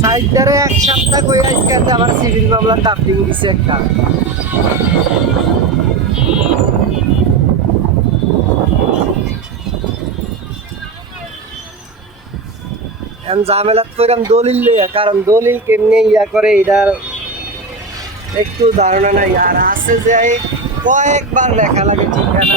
সাইডারে এক সপ্তাহ কই আজকে আবার সিভিল মামলা টাপিং দিছে একটা। ঝামেলাত কইরাম দলিল লইয়া, কারণ দলিল কেমনে ইয়া করে এটার একটু ধারণা নাই। আর আছে যে কয়েকবার লেখা লাগে ঠিকানা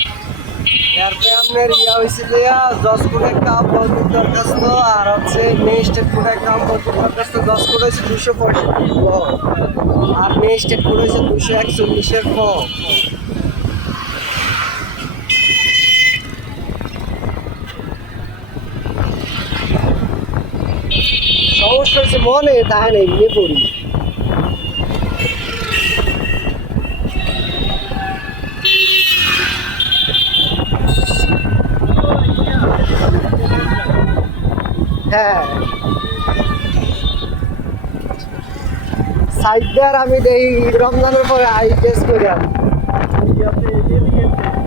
ইয়া দশ কোটি একটা আবহাওয়া দরখাস্ত, আর হচ্ছে মেয়ে স্টেট একটা দরখাস্ত দশ কোটি আর মেয়ে স্টেট কোড হয়েছে দুশো একচল্লিশের ক। সমস্যা হচ্ছে মনে না এমনি পড়ি। হ্যাঁ। সাইডার আমি দেই রমজানের পরে আই টেস্ট করি। আমি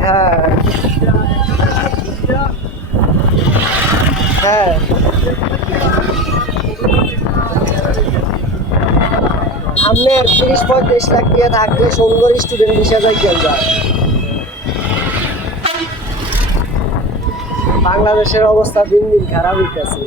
হ্যাঁ। হ্যাঁ। আপনি তিরিশ পঁয়ত্রিশ লাখ দিয়ে থাকলে সুন্দর স্টুডেন্ট হিসেবে যায় বাংলাদেশের অবস্থা দিন দিন খারাপ হইতেছে।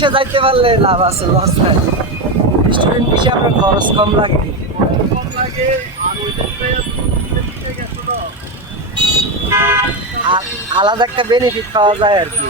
বিষয়ে যাইতে পারলে লাভ আছে লস নাই। স্টুডেন্ট বিষয়ে আপনার খরচ কম লাগে। আলাদা একটা বেনিফিট পাওয়া যায় আর কি।